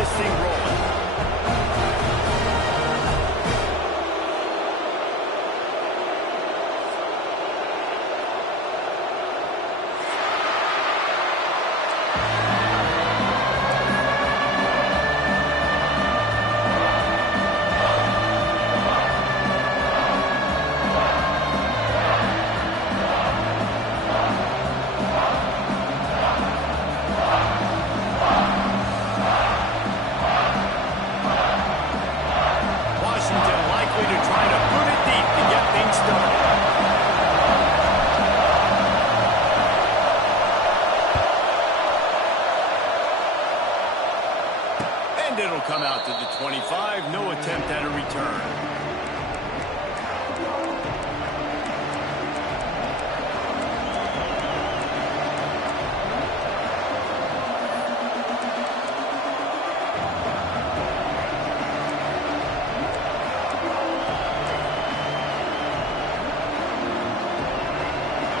this thing rolling. It'll come out to the 25. No attempt at a return.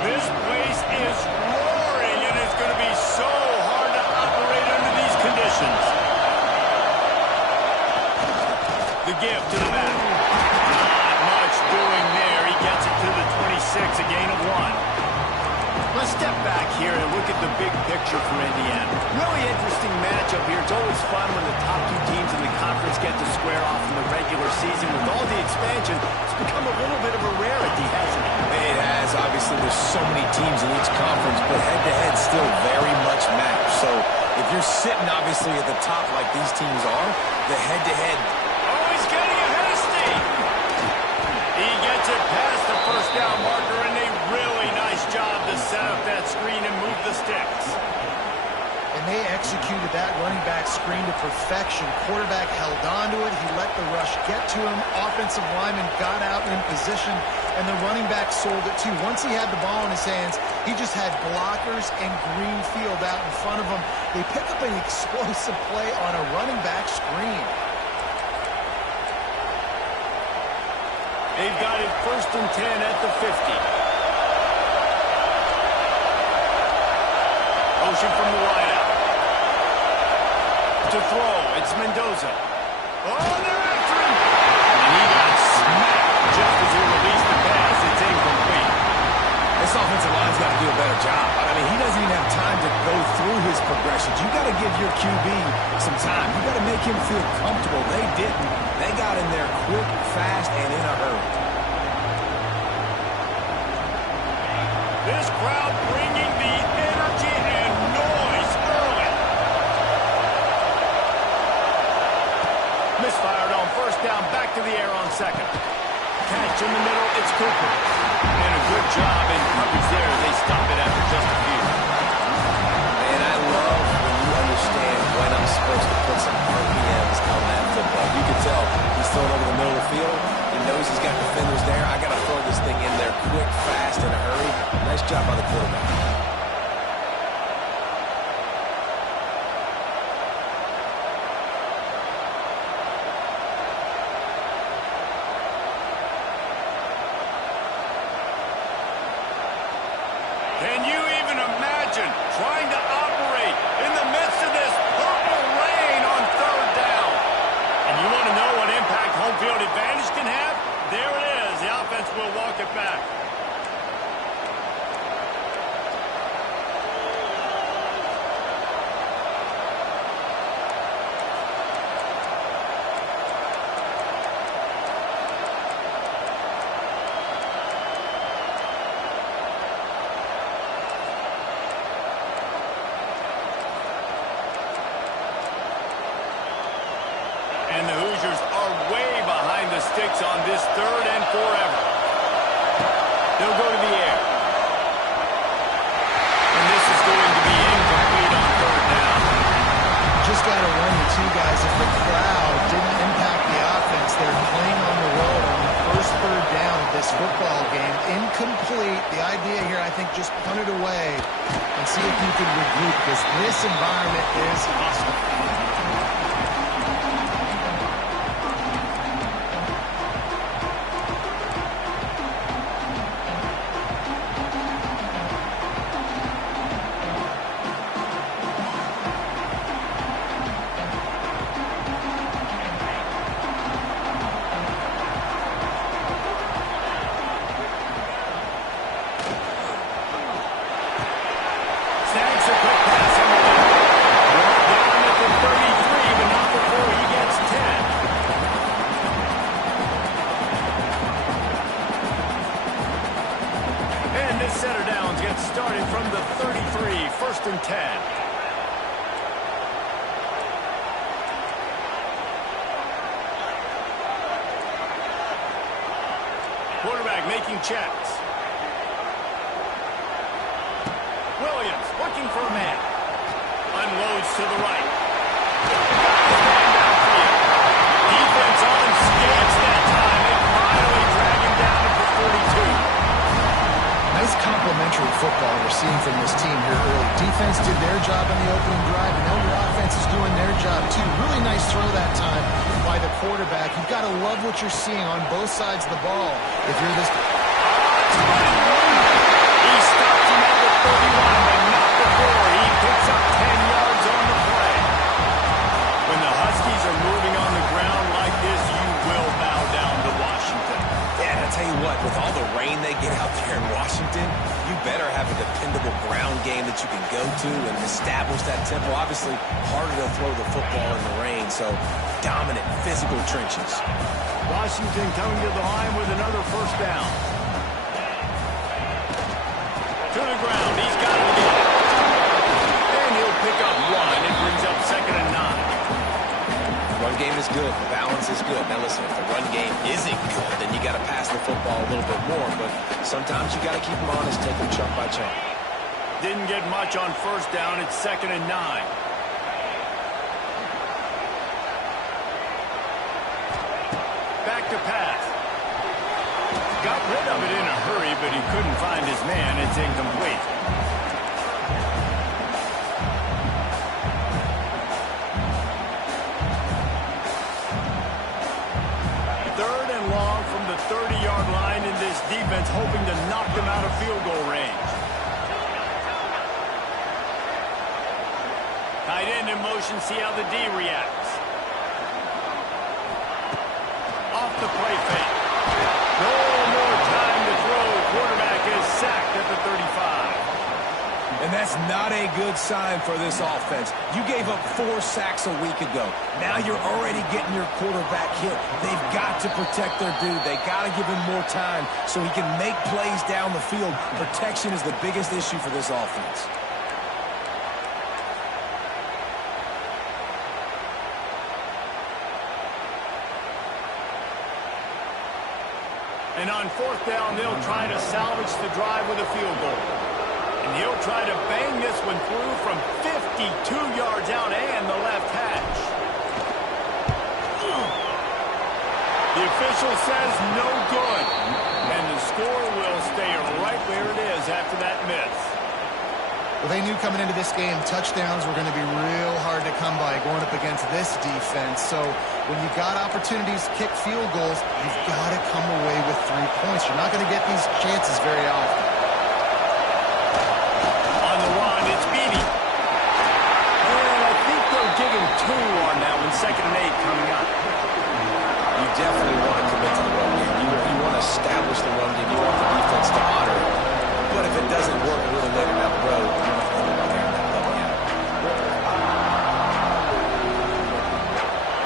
This place is roaring, and it's going to be so hard to operate under these conditions. The give to the back. Not much doing there. He gets it to the 26, a gain of 1. Let's step back here and look at the big picture for Indiana. Really interesting matchup here. It's always fun when the top two teams in the conference get to square off in the regular season. With all the expansion, it's become a little bit of a rarity, hasn't it? It has. Obviously, there's so many teams in each conference, but head-to-head still very much matched. So if you're sitting, obviously, at the top like these teams are, the head-to-head getting ahead of steam. He gets it past the first down marker, and a really nice job to set up that screen and move the sticks. And they executed that running back screen to perfection. Quarterback held on to it. He let the rush get to him. Offensive lineman got out in position, and the running back sold it too. Once he had the ball in his hands, he just had blockers and green field out in front of him. They pick up an explosive play on a running back screen. They've got it 1st and 10 at the 50. Motion from the wideout. To throw, it's Mendoza. Oh, they're after him! And he got smacked just as he released the pass. It's incomplete. This offensive line's got to do a better job. I mean, he doesn't even have time to go through his progressions. You got to give your QB some time. You got to make him feel comfortable. They didn't. They got in there quick, fast, and in a hurry. This crowd bringing the energy and noise early. Misfired on 1st down, back to the air on 2nd. Catch in the middle, it's Cooper. And a good job in coverage there. They stop it after just a few. And I love when you understand when I'm supposed to put some RPMs on that football. You can tell he's throwing over the middle of the field. He knows he's got defenders there. I got to throw this thing in there quick, fast, in a hurry. Nice job by the quarterback. Can you even imagine trying to operate in the midst of this purple rain on 3rd down? And you want to know what impact home field advantage can have? There it is. The offense will walk it back. And the Hoosiers are way behind the sticks on this 3rd and forever. They'll go to the air. And this is going to be incomplete on 3rd down. Just got to wonder, too, guys, if the crowd didn't impact the offense, they're playing on the road on the first 3rd down of this football game. Incomplete. The idea here, I think, just punt it away and see if you can regroup, because this environment is hostile. Quarterback making checks. Williams looking for a man. Unloads to the right. Defense on skates that time. They finally drag him down to the 42. Nice complementary football we're seeing from this team here early. Defense did their job on the opening drive, and now your offense is doing their job too. Really nice throw that time by the quarterback. You've got to love what you're seeing on both sides of the ball. If you're this... He stops him at the 31, but not before. He picks up 10 yards on the play. When the Huskies are moving on the ground like this, you will bow down to Washington. Yeah, and I'll tell you what, with all the rain they get out there in Washington, you better have a dependable ground game that you can go to and establish that tempo. Obviously, harder to throw the football in the rain, so dominant physical trenches. Washington coming to the line with another first down. To the ground, he's got it again. And he'll pick up one. It brings up 2nd and 9. Run game is good. The balance is good. Now listen, if the run game isn't good, then you got to pass the football a little bit more. But sometimes you got to keep them honest, take them chunk by chunk. Didn't get much on first down. It's 2nd and 9. Back to pass. Got rid of it in a hurry, but he couldn't find his man. It's incomplete. Third and long from the 30-yard line, in this defense hoping to knock them out of field goal range. Tight end in motion, see how the D reacts. Off the play fake. No more time to throw. Quarterback is sacked at the 35. And that's not a good sign for this offense. You gave up 4 sacks a week ago. Now you're already getting your quarterback hit. They've got to protect their dude. They got to give him more time so he can make plays down the field. Protection is the biggest issue for this offense. And on 4th down, they'll try to salvage the drive with a field goal. And he'll try to bang this one through from 52 yards out and the left hash. The official says no good. And the score will stay right where it is after that miss. Well, they knew coming into this game, touchdowns were going to be real hard to come by going up against this defense. So when you've got opportunities to kick field goals, you've got to come away with 3 points. You're not going to get these chances very often. On the run, it's Beatty. And I think they'll give him 2 on that one. 2nd and 8 coming up. You definitely want to commit to the run game. You want to establish the run game. You want the defense to honor it. But if it doesn't work a little later down the road, you don't have to go there and not let it.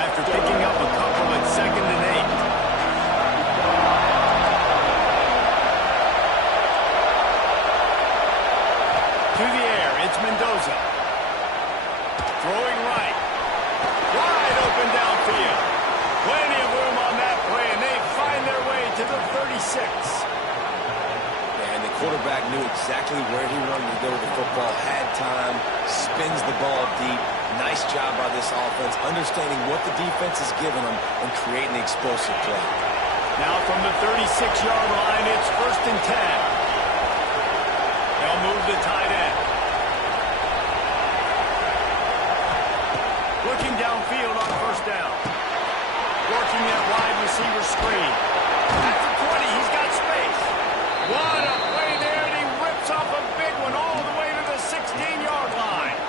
After picking up a couple at 2nd and 8. To the air, it's Mendoza. Throwing right. Wide open downfield. Plenty of room on that play, and they find their way to the 36. And the quarterback knew exactly where he wanted to go with the football, had time, spins the ball deep. Nice job by this offense, understanding what the defense is giving them and creating the explosive play. Now from the 36-yard line, it's 1st and 10. They'll move the tight end. Looking downfield on 1st down. Working that wide receiver screen. At the 20, he's got space. What a play there, and he rips off a big one all the way to the 16-yard line.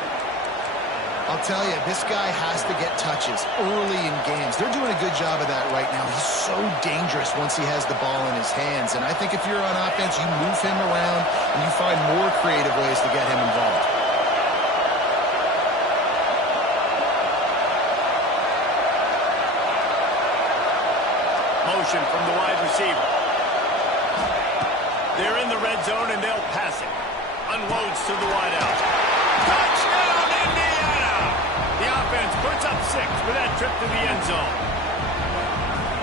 I'll tell you, this guy has to get touches early in games. They're doing a good job of that right now. He's so dangerous once he has the ball in his hands. And I think if you're on offense, you move him around and you find more creative ways to get him involved. Motion from the wide receiver. They're in the red zone, and they'll pass it. Unloads to the wideout. Touchdown, Indiana! The offense puts up 6 with that trip to the end zone.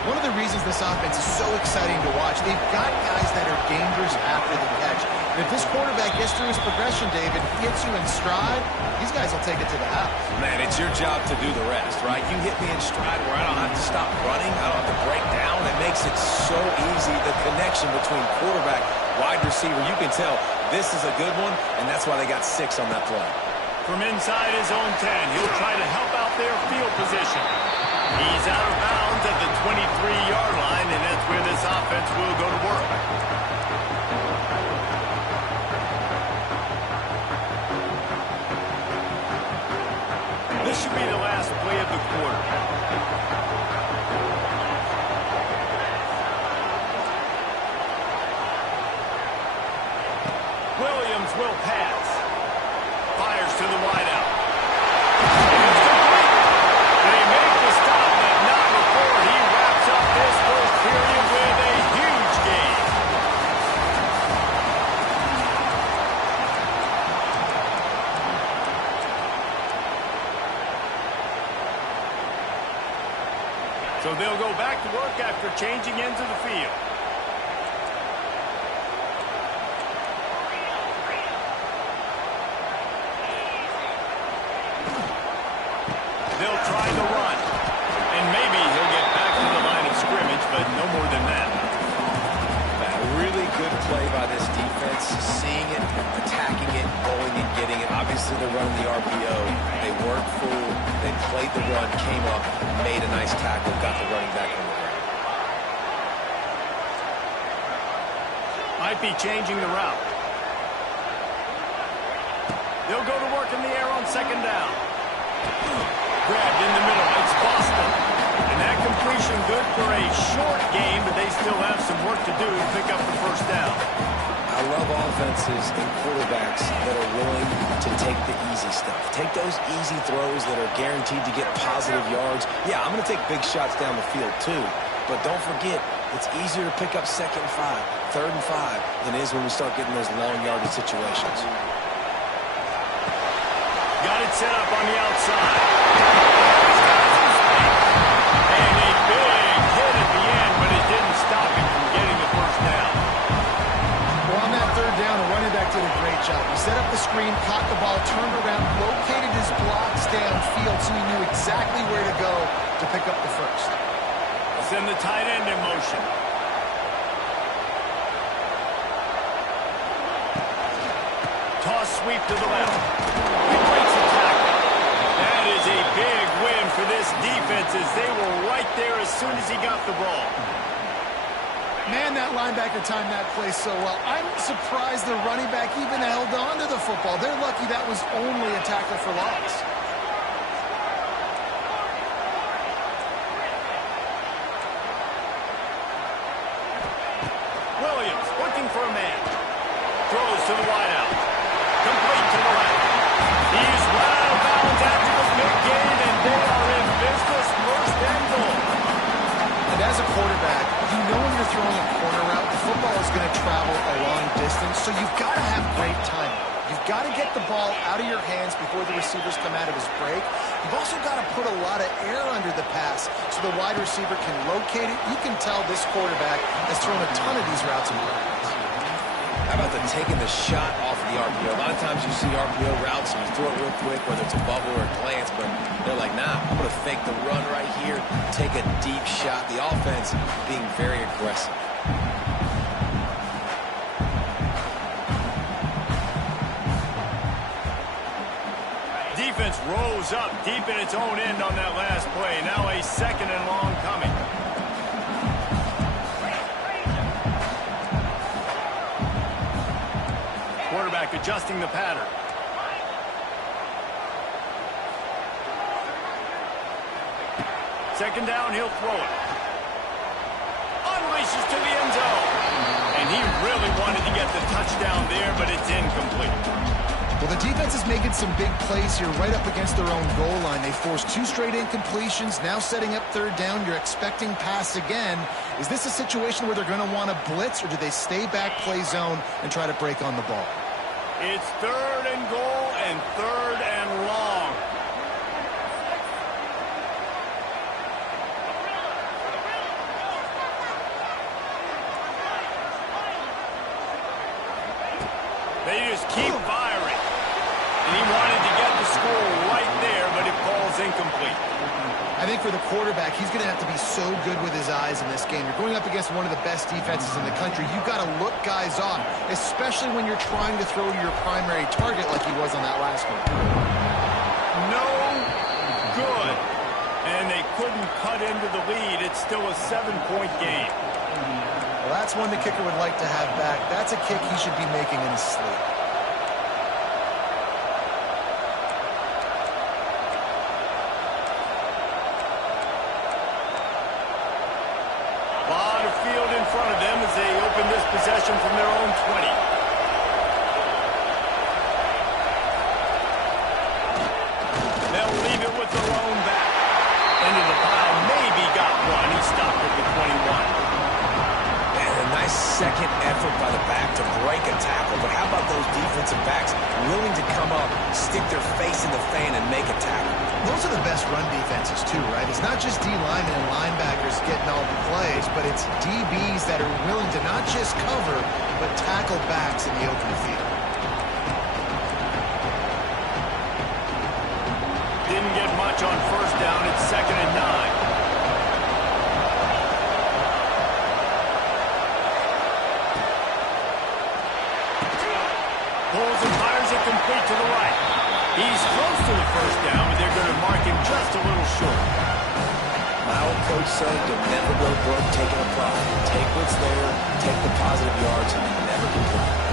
One of the reasons this offense is so exciting to watch, they've got guys that are dangerous after the catch. And if this quarterback gets through his progression, David, gets you in stride, these guys will take it to the house. Man, it's your job to do the rest, right? You hit me in stride where I don't have to stop running. I don't have to break down. It makes it so easy. The connection between quarterback, wide receiver, you can tell this is a good one, and that's why they got 6 on that play. From inside his own 10, he'll try to help out their field position. He's out of bounds at the 23-yard line, and that's where this offense will go to work. This should be the last play of the quarter. Williams will pass. Fires to the wideout. They make the stop, but not before he wraps up this first period with a huge gain. So they'll go back to work after changing ends of the field. They'll try the run. And maybe he'll get back to the line of scrimmage, but no more than that. A really good play by this defense, seeing it, attacking it, going and getting it. Obviously, they're running the RPO. They weren't fooled. They played the run, came up, made a nice tackle, got the running back on the ground. Might be changing the route. They'll go to work in the air on second down. Grabbed in the middle. It's Boston. And that completion good for a short game, but they still have some work to do to pick up the first down. I love offenses and quarterbacks that are willing to take the easy stuff. Take those easy throws that are guaranteed to get positive yards. Yeah, I'm going to take big shots down the field too. But don't forget, it's easier to pick up 2nd and 5, 3rd and 5 than it is when we start getting those long yardage situations. Got it set up on the outside. And a big hit at the end, but it didn't stop him from getting the first down. Well, on that 3rd down, the running back did a great job. He set up the screen, caught the ball, turned around, located his blocks downfield so he knew exactly where to go to pick up the first. Send the tight end in motion. Toss sweep to the left. He breaks the tackle. That is a big win for this defense as they were right there as soon as he got the ball. Man, that linebacker timed that play so well. I'm surprised the running back even held on to the football. They're lucky that was only a tackle for loss. Williams looking for a man. Throws to the wideout. Complete to the left. He's right out of bounds after the big gain, and they are in business. First and goal. And as a quarterback, you know when you're throwing a corner route, the football is going to travel a long distance, so you've got to have great timing. You've got to get the ball out of your hands before the receivers come out of his break. You've also got to put a lot of air under the pass so the wide receiver can locate it. You can tell this quarterback has thrown a ton of these routes in practice. How about the taking the shot off of the RPO? A lot of times you see RPO routes and you throw it real quick, whether it's a bubble or a glance, but they're like, nah, I'm going to fake the run right here, take a deep shot. The offense being very aggressive. Defense rose up deep in its own end on that last play. Now a 2nd and long coming. Quarterback adjusting the pattern. Second down, he'll throw it. Unleashes to the end zone. And he really wanted to get the touchdown there, but it's incomplete. Well, the defense is making some big plays here right up against their own goal line. They forced 2 straight incompletions, now setting up 3rd down. You're expecting pass again. Is this a situation where they're going to want to blitz, or do they stay back, play zone, and try to break on the ball? It's 3rd and goal and 3rd and long. They just keep firing. And he wanted to get the score right there, but it falls incomplete. I think for the quarterback, he's going to have to be so good with his eyes in this game. You're going up against one of the best defenses in the country. You've got to look guys off, especially when you're trying to throw to your primary target like he was on that last one. No good. And they couldn't cut into the lead. It's still a 7-point game. Well, that's one the kicker would like to have back. That's a kick he should be making in his sleep. In front of them as they open this possession from their own 20. They'll leave it with their own back. Into the pile, maybe got one. He stopped at the 21. And a nice second effort by the back to break a tackle. But how about those defensive backs willing to come up, stick their face in the fan, and make a tackle? Those are the best run defenses, too, right? It's not just D-linemen and linebackers getting all the plays, but it's DBs that are willing to not just cover, but tackle backs in the open field. Didn't get much on first down. It's 2nd and 9. Pulls and fires it complete to the right. He's close to the first down, but they're going to mark him just a little short. My old coach said you'll never go broke taking a plot. Take what's there, take the positive yards, and you never complain.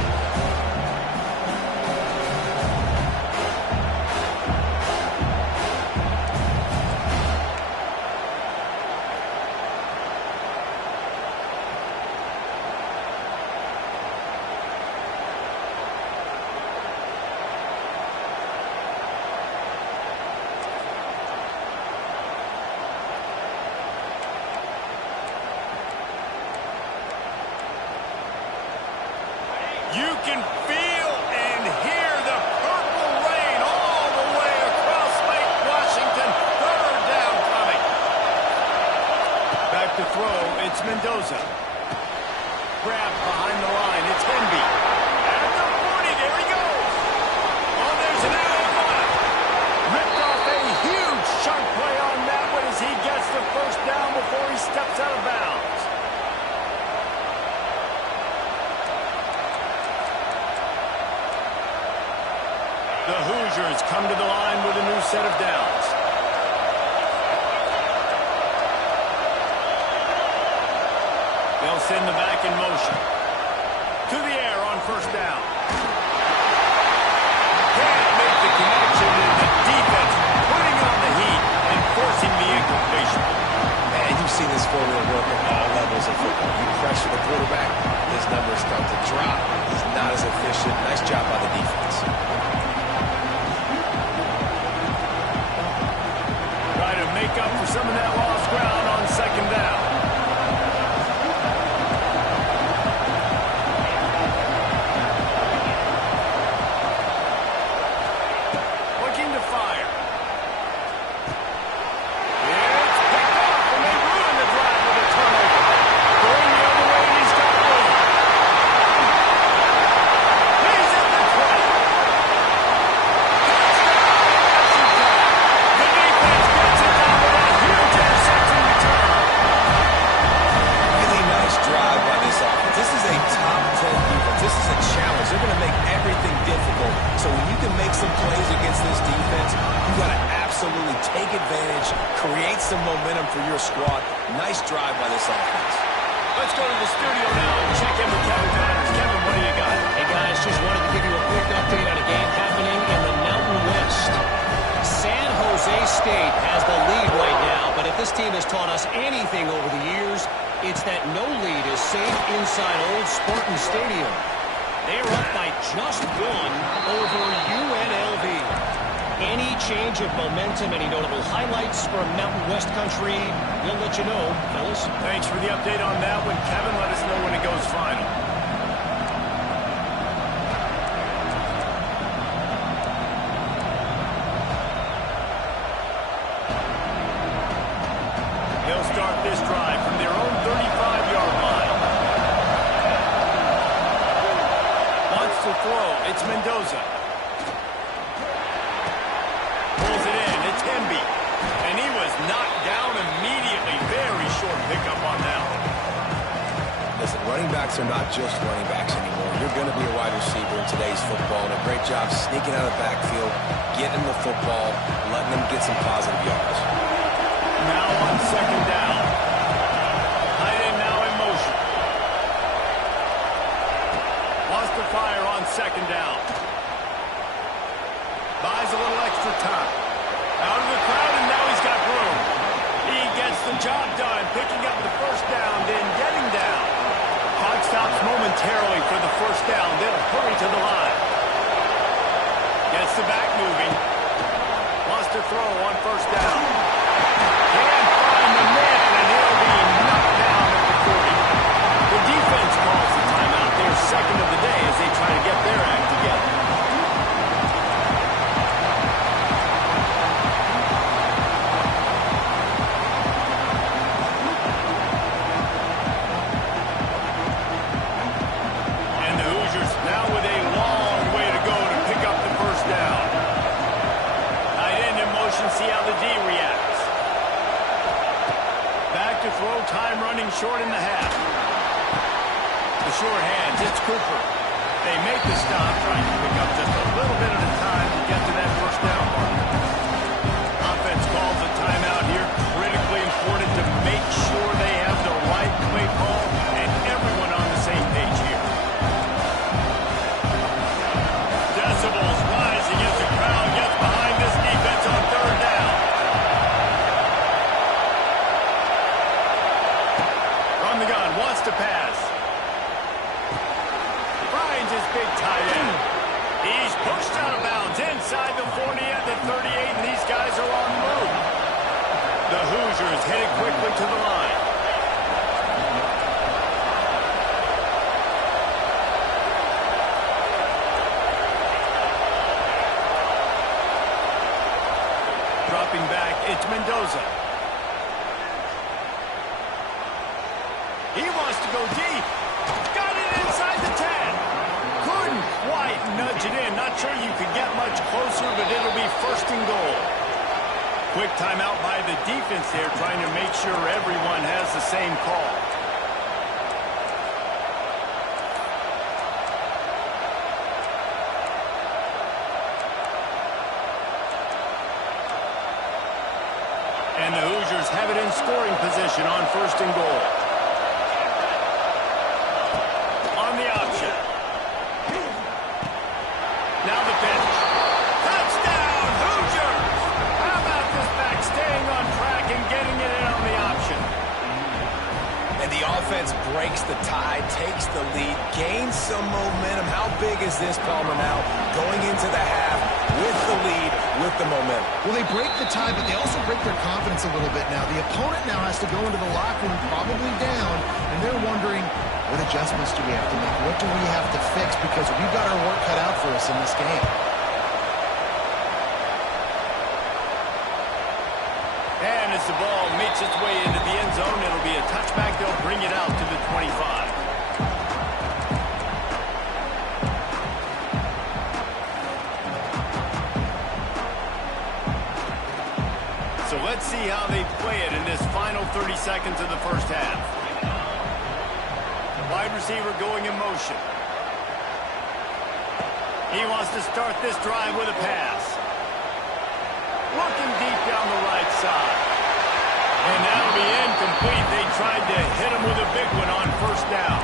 You can feel and hear the purple rain all the way across Lake Washington. 3rd down coming. Back to throw. It's Mendoza. Grab behind the line. It's Henby. At the 40. There he goes. Oh, there's an out. Ripped off a huge chunk play on that one as he gets the first down before he steps out of bounds. The Hoosiers come to the line with a new set of downs. They'll send the back in motion. To the air on first down. Can't make the connection, and the defense putting on the heat and forcing the incompletion. Man, you've seen this formula work at all levels of football. You pressure the quarterback, his numbers start to drop. He's not as efficient. Nice job by the defense. Make up for some of that lost ground on 2nd down. Looking to fire. It's picked off, and they ruin the drive with a turnover. Going the other way, and he's got room. He's at the 20. This is a top 10 defense. This is a challenge. They're going to make everything difficult. So when you can make some plays against this defense, you've got to absolutely take advantage, create some momentum for your squad. Nice drive by this offense. Let's go to the studio now and check in with Kevin Connors. Kevin, what do you got? Hey, guys, just wanted to give you a quick update on a game happening in the Mountain West. San Jose State has the lead right now, but if this team has taught us anything over the years, it's that no lead is safe inside old Spartan Stadium. They're up by just one over UNLV. Any change of momentum, any notable highlights from Mountain West country, we'll let you know, fellas. Thanks for the update on that one, Kevin. Let us know when it goes final. They'll start this drive from their own 35-yard line. Wants to throw. It's It's Mendoza. Pulls it in. It's Hemby. And he was knocked down immediately. Very short pickup on that one. Listen, running backs are not just running backs anymore. You're going to be a wide receiver in today's football, and a great job sneaking out of the backfield, getting the football, letting them get some positive yards. Now on second down. Tight end now in motion. Wants to fire on second down. Buys a little extra time. Out of the crowd, and now he's got room. He gets the job done, picking up the first down, then getting down. Clock stops momentarily for the first down. They'll hurry to the line. Gets the back moving. Wants to throw on first down. Can't find the man, and he'll be knocked down at the 40. The defense calls the timeout, their second of the day, as they try to get their act together. See how the D reacts. Back to throw, time running short in the half. The short hands, it's Cooper. They make the stop, trying to pick up just a little bit at a time to get to that first down mark. Offense calls a timeout here. Critically important to make sure they have the right play call and everyone on the same page here. Decibels rising as the crowd gets behind this defense on third down. From the gun, wants to pass. Finds his big tight end. He's pushed out of bounds inside the 40 at the 38, and these guys are on the move. The Hoosiers headed quickly to the line. Dropping back, it's Mendoza. He wants to go deep. Got it inside the 10. Couldn't quite nudge it in. Not sure you could get much closer, but it'll be first and goal. Quick timeout by the defense there, trying to make sure everyone has the same call. And the Hoosiers have it in scoring position on first and goal. On the option. Now the pitch. Touchdown, Hoosiers! How about this back staying on track and getting it in on the option? And the offense breaks the tie, takes the lead, gains some momentum. How big is this, Palmer, now? Going into the half with the lead, with the momentum. Well, they break the tie, but they also break their confidence a little bit now. The opponent now has to go into the locker room probably down, and they're wondering, what adjustments do we have to make? What do we have to fix? Because we've got our work cut out for us in this game. And as the ball makes its way into the end zone, it'll be a touchback. They'll bring it out to the 25. So let's see how they play it in this final 30 seconds of the first half. Wide receiver going in motion. He wants to start this drive with a pass. Looking deep down the right side. And that'll be incomplete. They tried to hit him with a big one on first down.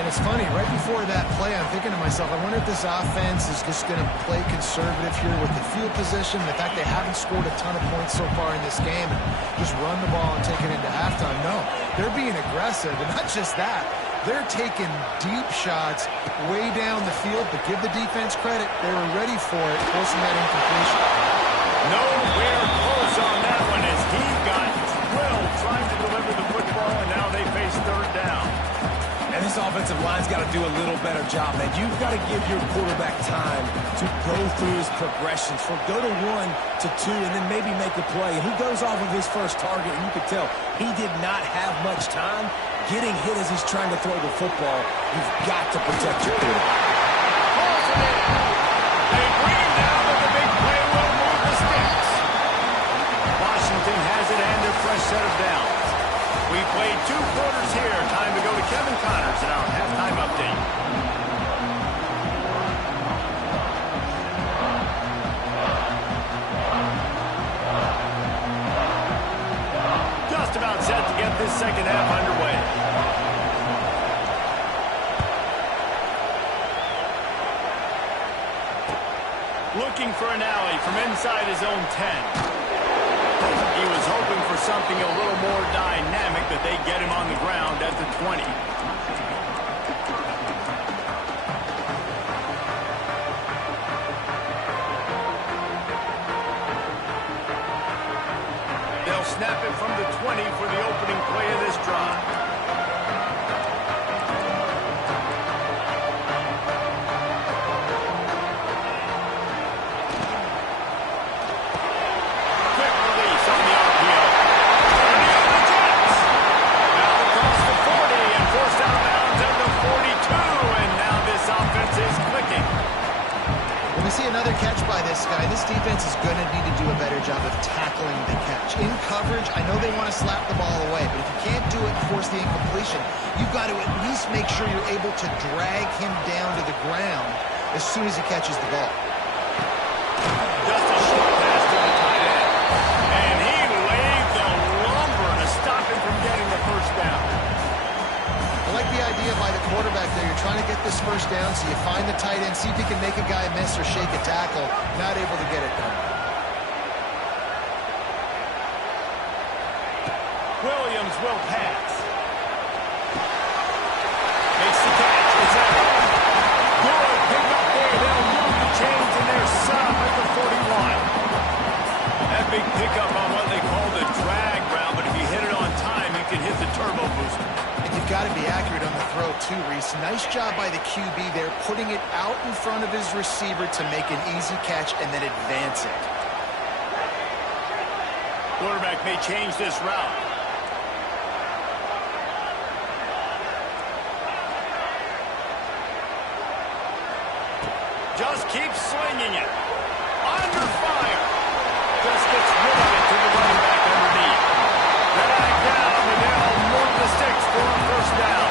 And it's funny, right before that play, I'm thinking to myself, I wonder if this offense is just going to play conservative here with the field position, the fact they haven't scored a ton of points so far in this game, and just run the ball and take it into halftime. No, they're being aggressive, and not just that. They're taking deep shots way down the field, but give the defense credit. They were ready for it, forcing that incompletion. Nowhere close on that one as he got drilled trying to deliver the football, and now they face third down. And this offensive line's got to do a little better job, man. You've got to give your quarterback time to go through his progressions from go to 1 to 2 and then maybe make a play. And he goes off of his first target, and you can tell he did not have much time getting hit as he's trying to throw the football. You've got to protect your quarterback. Calls it in played 2 quarters here. Time to go to Kevin Connors in our halftime update. Just about set to get this second half underway. Looking for an alley from inside his own 10. He was hoping for something a little more dynamic, that they get him on the ground at the 20. They'll snap it from the 20 for the opening play of this drive. Another catch by this guy. This defense is going to need to do a better job of tackling the catch. In coverage, I know they want to slap the ball away, but if you can't do it and force the incompletion, you've got to at least make sure you're able to drag him down to the ground as soon as he catches the ball. Just a short pass to the tight end. And he laid the lumber to stop him from getting the first down. I like the idea by the quarterback there. You're trying to get this first down, so you find the tight end, see if he can make a guy miss or shake a tackle. Not able to get it done. Williams will pass. Makes the catch. It's out. Good pick up there. They'll move the chains in their sub at the 41. That big pickup on what they call the drag route, but if you hit it on time, you can hit the turbo booster. You've got to be accurate on the throw, too, Reese. Nice job by the QB there, putting it out in front of his receiver to make an easy catch and then advance it. Quarterback may change this route. Just keep slinging it. Under fire. Just gets rid of it to the running back underneath. Drag down, and they'll move the sticks for a first down.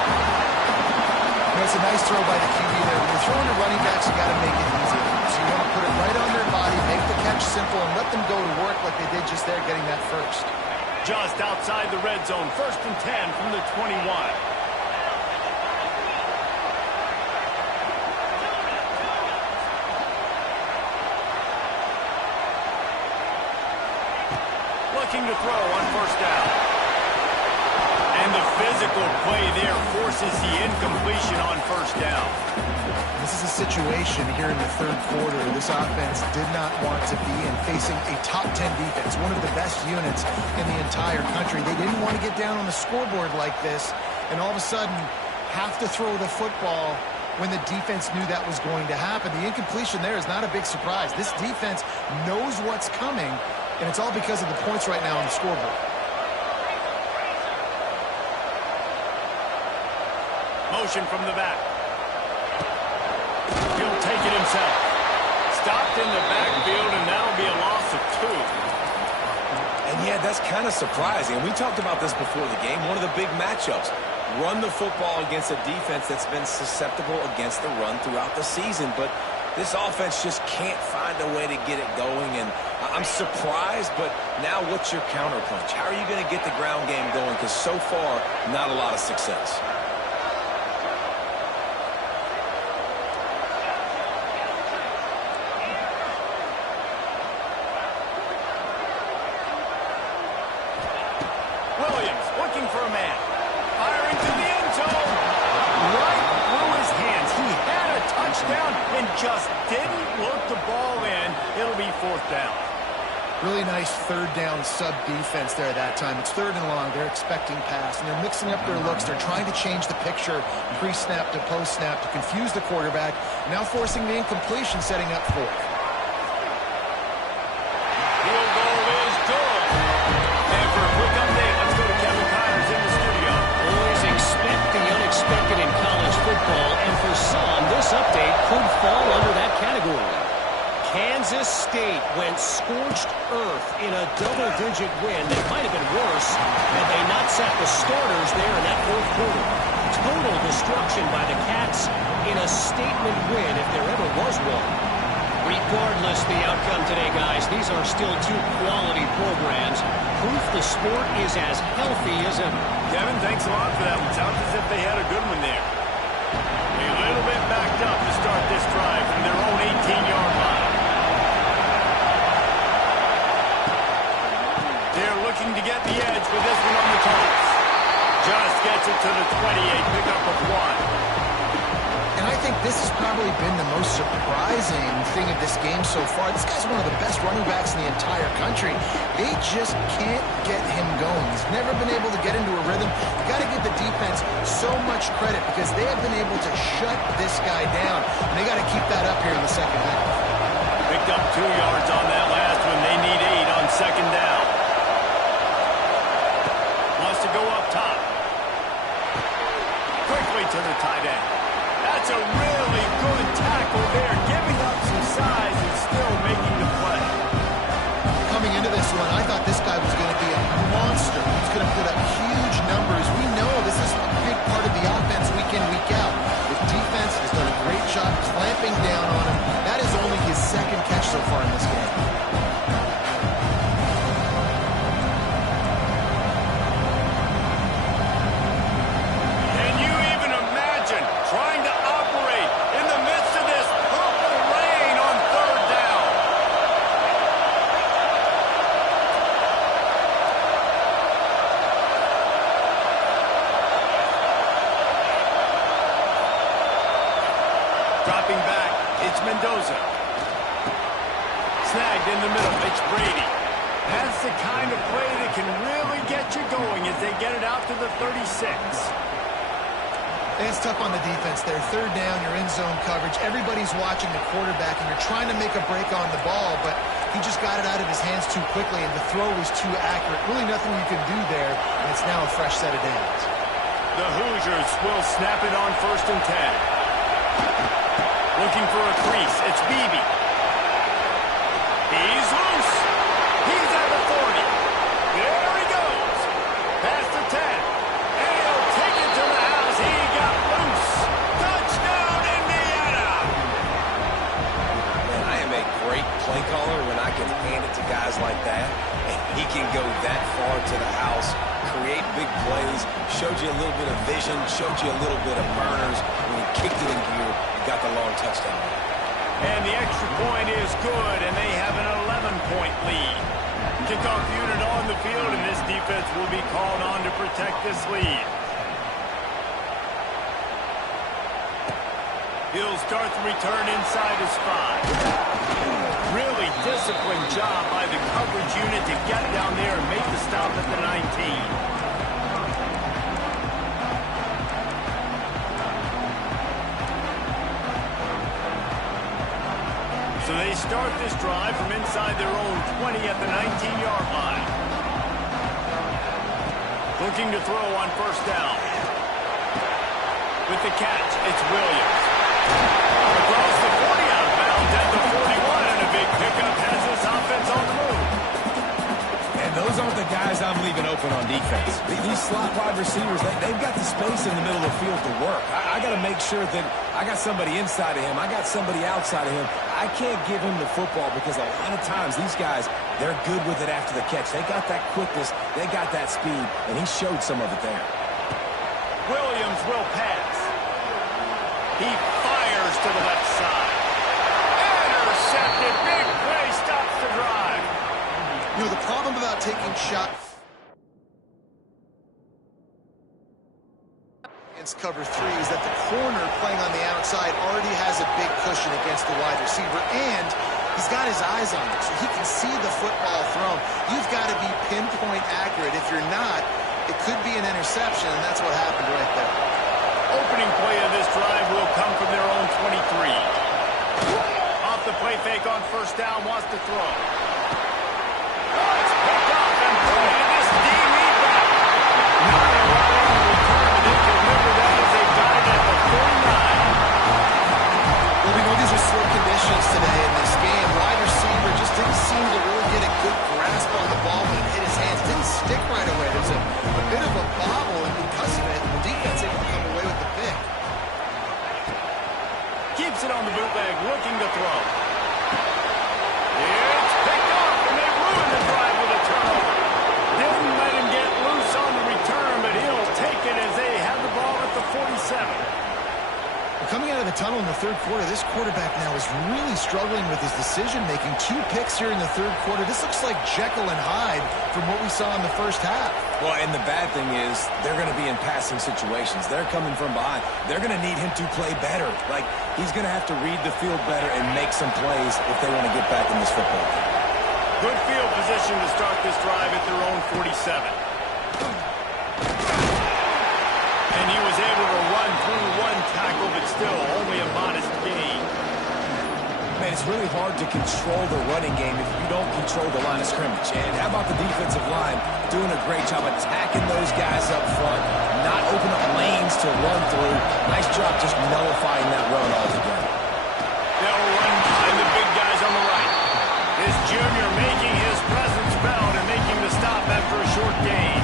It's a nice throw by the QB there. When you're throwing to running backs, you got to make it easy. So you want to put it right on their body, make the catch simple, and let them go to work like they did just there, getting that first. Just outside the red zone, 1st and 10 from the 21. Looking to throw on first down. And the physical play there forces the incompletion on first down. This is a situation here in the 3rd quarter this offense did not want to be in, facing a top 10 defense, one of the best units in the entire country. They didn't want to get down on the scoreboard like this and all of a sudden have to throw the football when the defense knew that was going to happen. The incompletion there is not a big surprise. This defense knows what's coming, and it's all because of the points right now on the scoreboard. Motion from the back. He'll take it himself. Stopped in the backfield, and that'll be a loss of 2. And yeah, that's kind of surprising. We talked about this before the game. One of the big matchups. Run the football against a defense that's been susceptible against the run throughout the season. But this offense just can't find a way to get it going. And I'm surprised, but now what's your counterpunch? How are you going to get the ground game going? Because so far, not a lot of success. Williams looking for a man. Firing to the end zone. Right through his hands. He had a touchdown and just didn't look the ball in. It'll be 4th down. Really nice 3rd down sub defense there that time. It's 3rd and long. They're expecting pass, and they're mixing up their looks. They're trying to change the picture pre-snap to post-snap to confuse the quarterback. Now forcing the incompletion, setting up 4th. Field goal is good. And for a quick update, let's go to Kevin Connors in the studio. Always expect the unexpected in college football, and for some, this update could fall under that category. Kansas State went scorched earth in a double-digit win that might have been worse had they not reset the starters there in that fourth quarter. Total destruction by the Cats in a statement win, if there ever was one. Regardless the outcome today, guys, these are still two quality programs. Proof the sport is as healthy as ever. Kevin, thanks a lot for that one. Sounds as if they had a good one there. A little bit backed up to start this drive from their own 18-yard line. They're looking to get the edge with this one on the toss. Just gets it to the 28, pickup of 1. And I think this has probably been the most surprising thing of this game so far. This guy's one of the best running backs in the entire country. They just can't get him going. He's never been able to get into a rhythm. You got to give the defense so much credit because they have been able to shut this guy down. And they got to keep that up here in the second half. Picked up 2 yards on that last one. They need 8 on second down. Wants to go up top. Quickly to the tight end. That's a really good tackle there, giving up some size and still making the play. Coming into this one, I thought this guy was going to be a monster. He's going to put up huge numbers. We know this is a big part of the offense week in, week out. The defense has done a great job clamping down on him. That is only his second catch so far in this game. Dropping back, it's Mendoza. Snagged in the middle, it's Brady. That's the kind of play that can really get you going as they get it out to the 36. It's tough on the defense there. Third down, you're in zone coverage. Everybody's watching the quarterback, and you're trying to make a break on the ball, but he just got it out of his hands too quickly, and the throw was too accurate. Really nothing you can do there, and it's now a fresh set of downs. The Hoosiers will snap it on 1st and 10. Looking for a crease. It's Beebe. He's loose. He's at the 40. There he goes. Past the 10. And he'll take it to the house. He got loose. Touchdown, Indiana. Man, I am a great play caller when I can hand it to guys like that. And he can go that far to the house, create big plays, showed you a little bit of vision, showed you a little bit of burners. When he kicked it in gear, got the long touchdown. And the extra point is good, and they have an 11-point lead. Kickoff unit on the field, and this defense will be called on to protect this lead. He'll start the return inside his 5. Really disciplined job by the coverage unit to get down there and make the stop at the 19. So they start this drive from inside their own 20 at the 19-yard line. Looking to throw on 1st down. With the catch, it's Williams. Across the 40, out of bounds at the 41, and a big pickup has this offense on the move. And those aren't the guys I'm leaving open on defense. These slot wide receivers, they've got the space in the middle of the field to work. I got to make sure that I got somebody inside of him. I got somebody outside of him. I can't give him the football because a lot of times these guys, they're good with it after the catch. They got that quickness. They got that speed, and he showed some of it there. Williams will pass. He fires to the left side. Intercepted. Big play stops the drive. You know, the problem about taking shots against cover 3 is that the corner playing on the outside already has a big cushion against the wide receiver, and he's got his eyes on it, so he can see the football thrown. You've got to be pinpoint accurate. If you're not, it could be an interception, and that's what happened right there. Opening play of this drive will come from their own 23. Off the play fake on 1st down, wants to throw. It's picked up and put in this D lead back. Not a lot on the return, but they can remember that as they got it at the 49. Well, we know these are slow conditions today in this game. Wide receiver just didn't seem to really get a good grasp on the ball when it hit his hands. Didn't stick right away. There's a bit of a looking to throw. It's picked off, and they ruined the drive with a turnover. Didn't let him get loose on the return, but he'll take it as they have the ball at the 47. Coming out of the tunnel in the third quarter, this quarterback now is really struggling with his decision-making. 2 picks here in the third quarter. This looks like Jekyll and Hyde from what we saw in the first half. Well, and the bad thing is they're going to be in passing situations. They're coming from behind. They're going to need him to play better. Like, he's going to have to read the field better and make some plays if they want to get back in this football game. Good field position to start this drive at their own 47. And he was able to run through 1 tackle, but still only a modest gain. Man, it's really hard to control the running game if you don't control the line of scrimmage. And how about the defensive line doing a great job attacking those guys up front, not open up lanes to run through. Nice job just nullifying that run altogether. They'll run behind the big guys on the right. This junior making his presence felt and making the stop after a short gain.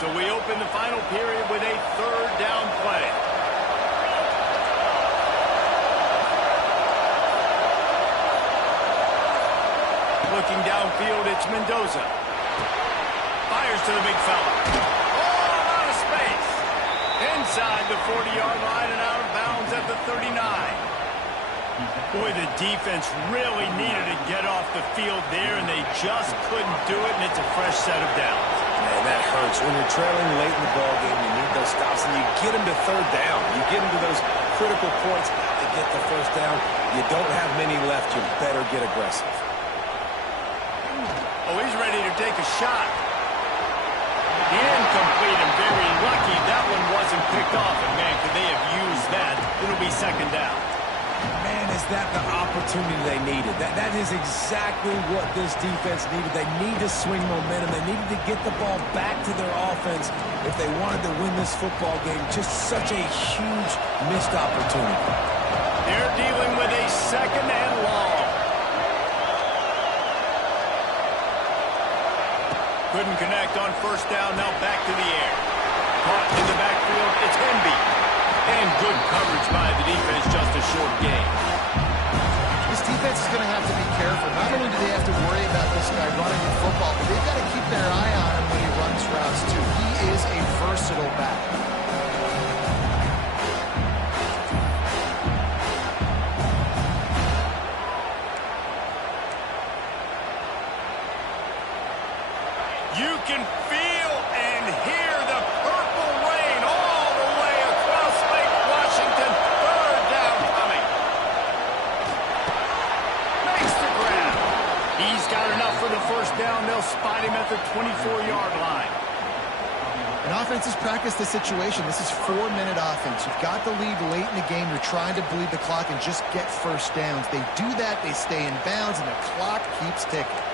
So we open the final period with a 3rd down play. Looking downfield, it's Mendoza. Fires to the big fella. Oh, out of space. Inside the 40-yard line and out of bounds at the 39. Boy, the defense really needed to get off the field there, and they just couldn't do it, and it's a fresh set of downs. Man, that hurts. When you're trailing late in the ball game, you need those stops, and you get them to 3rd down. You get them to those critical points to get the 1st down. You don't have many left. You better get aggressive. Oh, he's ready to take a shot. Incomplete and very lucky that one wasn't picked off. And, man, could they have used that? It'll be 2nd down. Man, is that the opportunity they needed? That is exactly what this defense needed. They need to swing momentum. They needed to get the ball back to their offense if they wanted to win this football game. Just such a huge missed opportunity. They're dealing with a 2nd and long. Couldn't connect on 1st down. Now back to the air. Caught in the backfield. It's Henby. And good coverage by the defense, just a short gain. This defense is going to have to be careful. Not only do they have to worry about this guy running the football, but they've got to keep their eye on him when he runs routes, too. He is a versatile back. You can feel and hear the purple rain all the way across Lake Washington. 3rd down coming. Makes the grab. He's got enough for the 1st down. They'll spot him at the 24-yard line. And offenses practice the situation. This is 4-minute offense. You've got the lead late in the game. You're trying to bleed the clock and just get 1st downs. They do that. They stay in bounds, and the clock keeps ticking.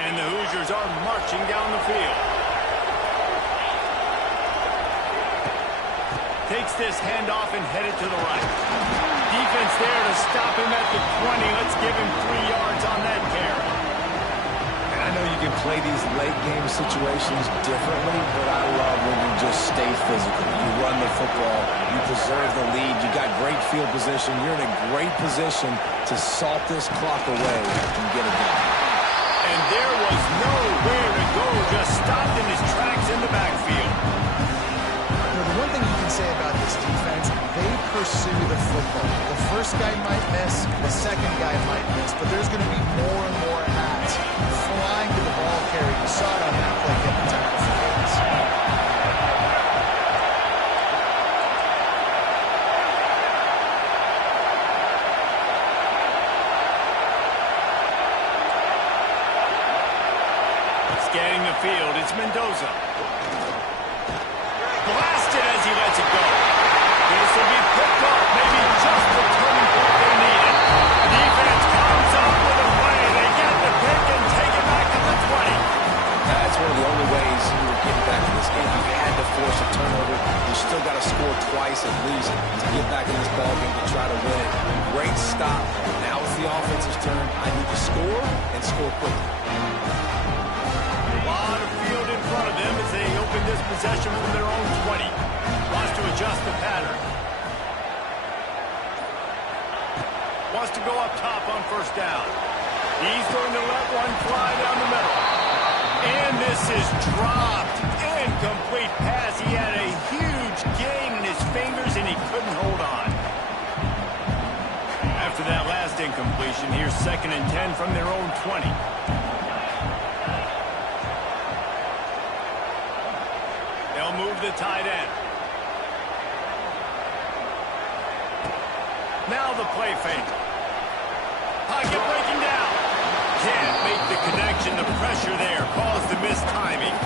And the Hoosiers are marching down the field. Takes this handoff and headed to the right. Defense there to stop him at the 20. Let's give him 3 yards on that carry. And I know you can play these late game situations differently, but I love when you just stay physical. You run the football, you preserve the lead, you got great field position, you're in a great position to salt this clock away and get it done. And there was nowhere to go, just stopped in his tracks in the backfield. The one thing you can say about this defense, they pursue the football. The 1st guy might miss, the 2nd guy might miss, but there's going to be more and more hats flying to the ball carrier. You saw it on that play, get the tackle for gains. field. It's Mendoza. Blasted as he lets it go. This will be picked up. Maybe just the turning point they needed. Defense comes up with a play. They get the pick and take it back to the 20. That's one of the only ways you were getting back in this game. You had to force a turnover. You still got to score twice at least to get back in this ball game to try to win it. Great stop. Now it's the offense's turn. I need to score and score quickly. A lot of field in front of them as they open this possession from their own 20. Wants to adjust the pattern. Wants to go up top on first down. He's going to let one fly down the middle. And this is dropped. Incomplete pass. He had a huge gain in his fingers, and he couldn't hold on. After that last incompletion, here's 2nd and 10 from their own 20. They'll move the tight end. Now the play fake. Pocket breaking down. Can't make the connection. The pressure there caused the missed timing.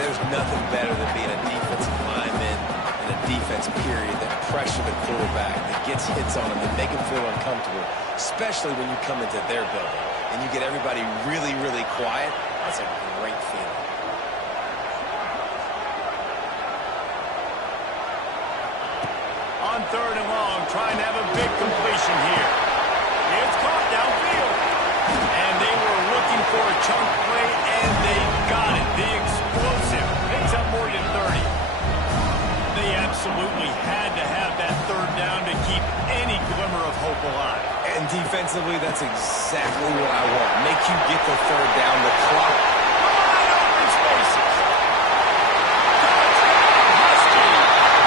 There's nothing better than being a defensive lineman in a defense period that pressure the quarterback, that gets hits on him, that make him feel uncomfortable, especially when you come into their building and you get everybody really, really quiet. That's a great feeling. On 3rd and long, trying to have a big completion here. It's caught downfield. And they were looking for a chunk play, and they got it. The explosive picks up more than 30. They absolutely had to have that 3rd down to keep any glimmer of hope alive. And defensively, that's exactly what I want. Make you get the 3rd down, the clock. Wide open spaces. Touchdown, Husky.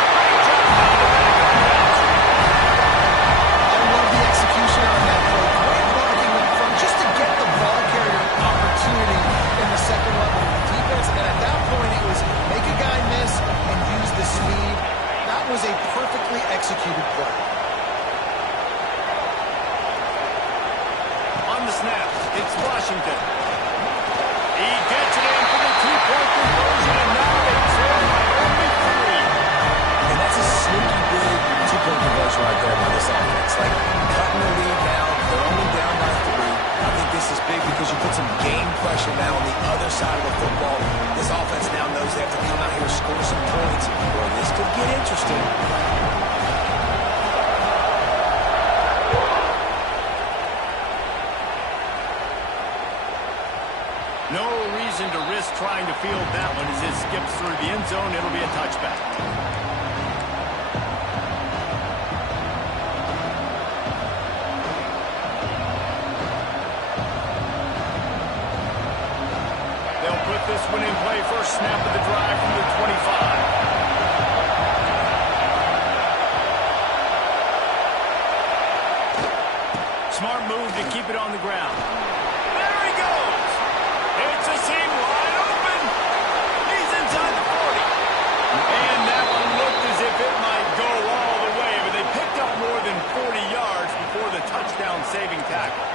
Great job by the back of the end. I love the execution on that play. Great blocking up front just to get the ball carrier opportunity in the second level of the defense. And at that point, it was make a guy miss and use the speed. That was a perfectly executed play. On the snap, it's Washington. He gets it in for the 2-point conversion, and now they trail by only 3. And that's a sneaky big 2-point conversion right there by this offense. Like, cutting the lead now, they're only down by 3. I think this is big because you put some game pressure now on the other side of the football. This offense now knows they have to come out here and score some points, or this could get interesting. No reason to risk trying to field that one as it skips through the end zone. It'll be a touchback. They'll put this one in play. First snap of the drive from the 25. Smart move to keep it on the ground. There he goes. It's a seam wide open. He's inside the 40. And that one looked as if it might go all the way, but they picked up more than 40 yards before the touchdown-saving tackle.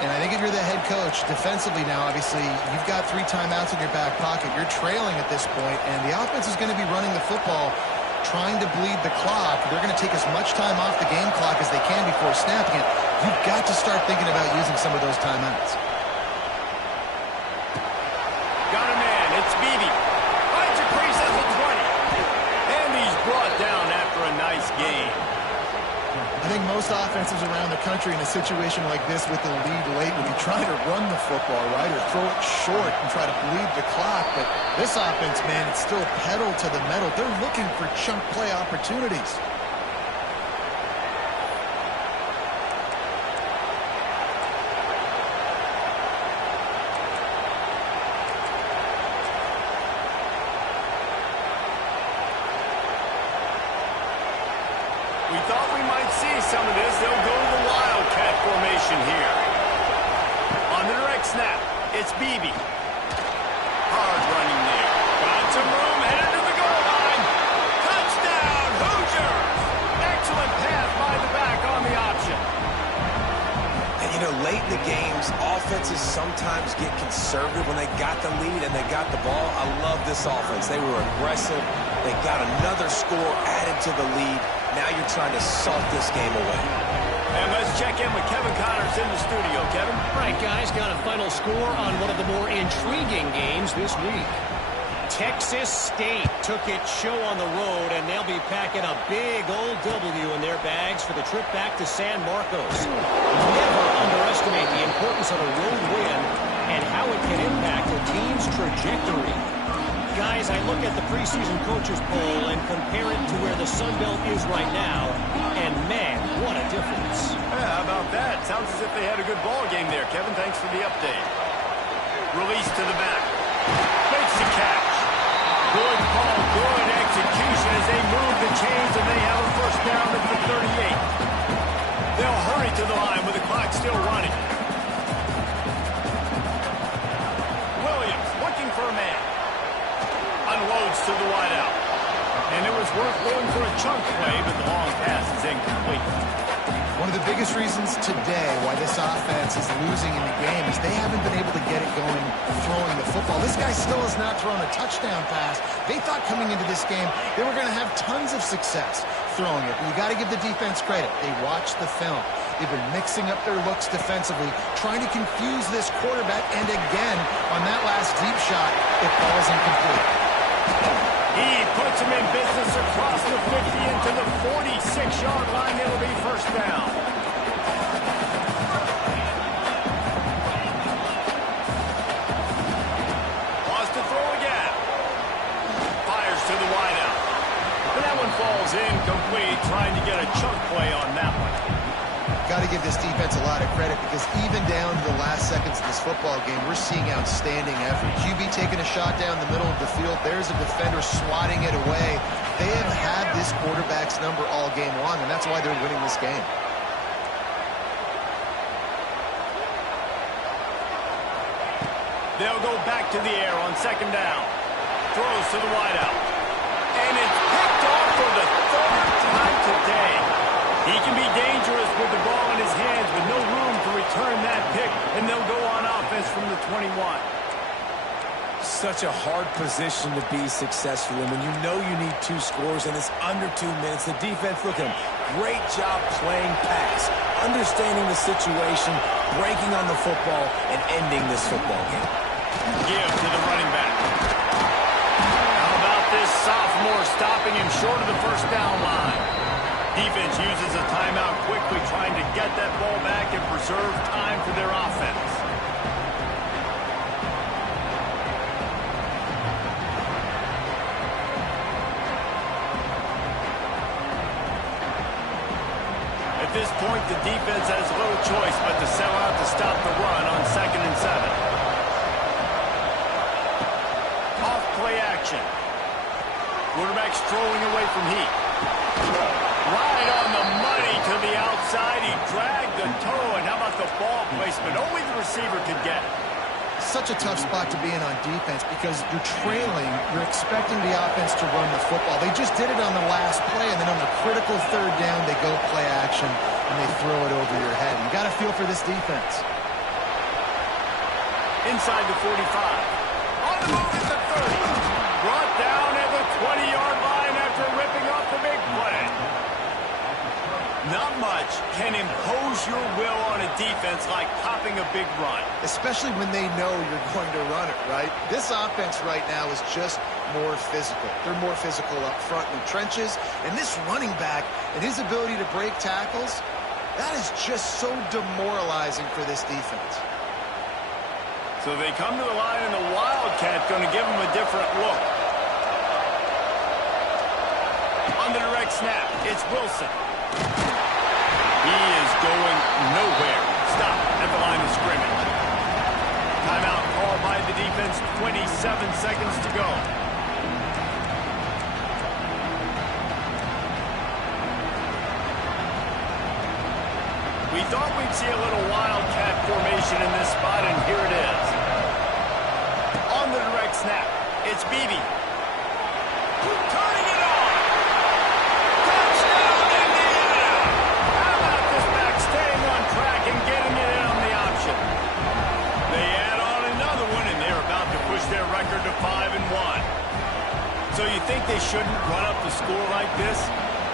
And I think if you're the head coach, defensively now, obviously, you've got 3 timeouts in your back pocket. You're trailing at this point, and the offense is going to be running the football, trying to bleed the clock. They're going to take as much time off the game clock as they can before snapping it. You've got to start thinking about using some of those timeouts. Got a man. It's Beebe. Finds a crease at the 20. And he's brought down after a nice gain. I think most offenses around the country in a situation like this with the lead late would be trying to run the football, right, or throw it short and try to bleed the clock. But this offense, man, it's still pedal to the metal. They're looking for chunk play opportunities. We thought we might see some of this. They'll go to the Wildcat formation here. On the direct snap, it's Beebe. Hard running there. Got some room, headed to the goal line. Touchdown, Hoosiers! Excellent pass by the back on the option. And, you know, late in the games, offenses sometimes get conservative when they got the lead and they got the ball. I love this offense. They were aggressive. They got another score added to the lead. Now you're trying to salt this game away. And let's check in with Kevin Connors in the studio. Kevin? All right, guys, got a final score on one of the more intriguing games this week. Texas State took its show on the road, and they'll be packing a big old W in their bags for the trip back to San Marcos. Never underestimate the importance of a road win and how it can impact a team's trajectory. Guys, I look at the preseason coaches poll and compare it to where the Sun Belt is right now, and man, what a difference. Yeah, how about that? Sounds as if they had a good ball game there, Kevin. Thanks for the update. Release to the back. Makes the catch. Good call, good execution as they move the chains, and they have a first down at the 38. They'll hurry to the line with the clock still running. Williams looking for a man. Unloads to the wideout. And it was worth going for a chunk play, but the long pass is incomplete. One of the biggest reasons today why this offense is losing in the game is they haven't been able to get it going throwing the football. This guy still has not thrown a touchdown pass. They thought coming into this game they were going to have tons of success throwing it. But you got to give the defense credit. They watched the film. They've been mixing up their looks defensively, trying to confuse this quarterback. And again, on that last deep shot, it falls incomplete. He puts him in business across the 50 into the 46-yard line. It'll be first down. Wants to throw again. Fires to the wideout. But that one falls incomplete, trying to get a chunk play on that one. Got to give this defense a lot of credit because even down to the last seconds of this football game, we're seeing outstanding effort. QB taking a shot down the middle of the field. There's a defender swatting it away. They have had this quarterback's number all game long, and that's why they're winning this game. They'll go back to the air on second down. Throws to the wideout. And it's picked off for the third time today. He can be dangerous with the ball in his hands with no room to return that pick, and they'll go on offense from the 21. Such a hard position to be successful in when you know you need 2 scores and it's under 2 minutes. The defense, look at him. Great job playing pass, understanding the situation, breaking on the football, and ending this football game. Give to the running back. How about this sophomore stopping him short of the first down line? Defense uses a timeout quickly, trying to get that ball back and preserve time for their offense. At this point, the defense has little choice but to sell out to stop the run on 2nd and 7. Off play action. Quarterback strolling away from heat. Right on the money to the outside. He dragged the toe, and how about the ball placement? Only the receiver could get it. Such a tough spot to be in on defense because you're trailing. You're expecting the offense to run the football. They just did it on the last play, and then on the critical third down, they go play action, and they throw it over your head. You got to feel for this defense. Inside the 45. On the move at the 30. Brought down at the 20-yard line after ripping off the big play. Not much can impose your will on a defense like popping a big run. Especially when they know you're going to run it, right? This offense right now is just more physical. They're more physical up front in the trenches. And this running back and his ability to break tackles, that is just so demoralizing for this defense. So they come to the line, and the Wildcat going to give them a different look. On the direct snap, it's Wilson. He is going nowhere. Stop at the line of scrimmage. Timeout called by the defense, 27 seconds to go. We thought we'd see a little Wildcat formation in this spot, and here it is. On the direct snap, it's Beebe. Turning it on. Touchdown, Indiana! How about this back staying on track and getting it in on the option? like this,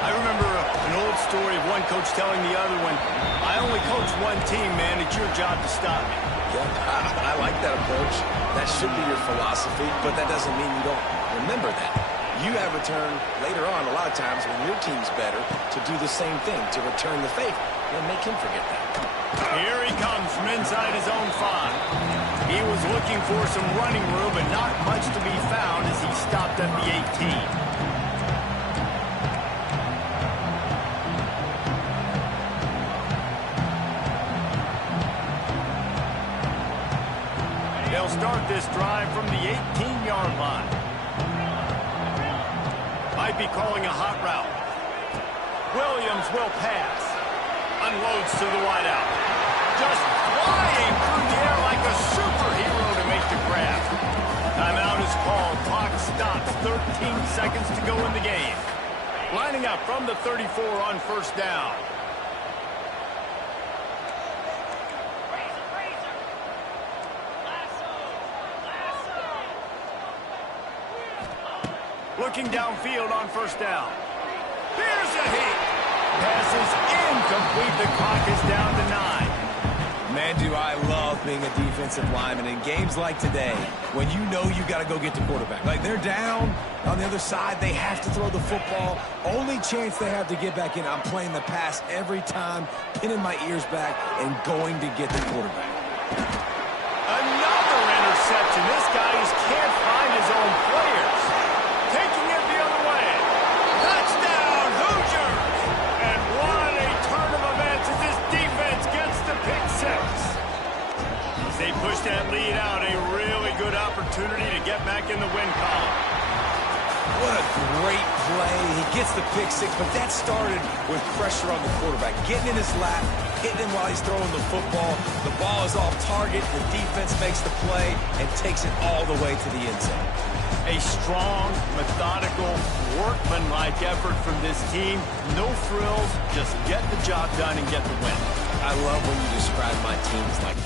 I remember an old story of one coach telling the other one, I only coach one team, man. It's your job to stop me. Yeah, I like that approach. That should be your philosophy, but that doesn't mean you don't remember that. You have a turn later on a lot of times when your team's better to do the same thing, to return the favor. You'll make him forget that. Here he comes from inside his own 5. He was looking for some running room, but not much to be found as he stopped at the 18. They'll start this drive from the 18-yard line. Might be calling a hot route. Williams will pass. Unloads to the wideout. Just flying through the air like a superhero to make the grab. Timeout is called. Clock stops. 13 seconds to go in the game. Lining up from the 34 on first down. Looking downfield on first down. Here's a hit. Pass is incomplete. The clock is down to 9. Man, do I love being a defensive lineman in games like today when you know you got to go get the quarterback. Like they're down on the other side. They have to throw the football. Only chance they have to get back in. I'm playing the pass every time, pinning my ears back and going to get the quarterback. Another interception. This guy just can't find his own players. Taking it the other way. Touchdown, Hoosiers! And what a turn of events as this defense gets the pick 6. As they push that lead out, a really good opportunity to get back in the win column. What a great play. He gets the pick 6, but that started with pressure on the quarterback. Getting in his lap, hitting him while he's throwing the football. The ball is off target. The defense makes the play and takes it all the way to the end zone. A strong, methodical, workmanlike effort from this team. No frills, just get the job done and get the win. I love when you describe my team as like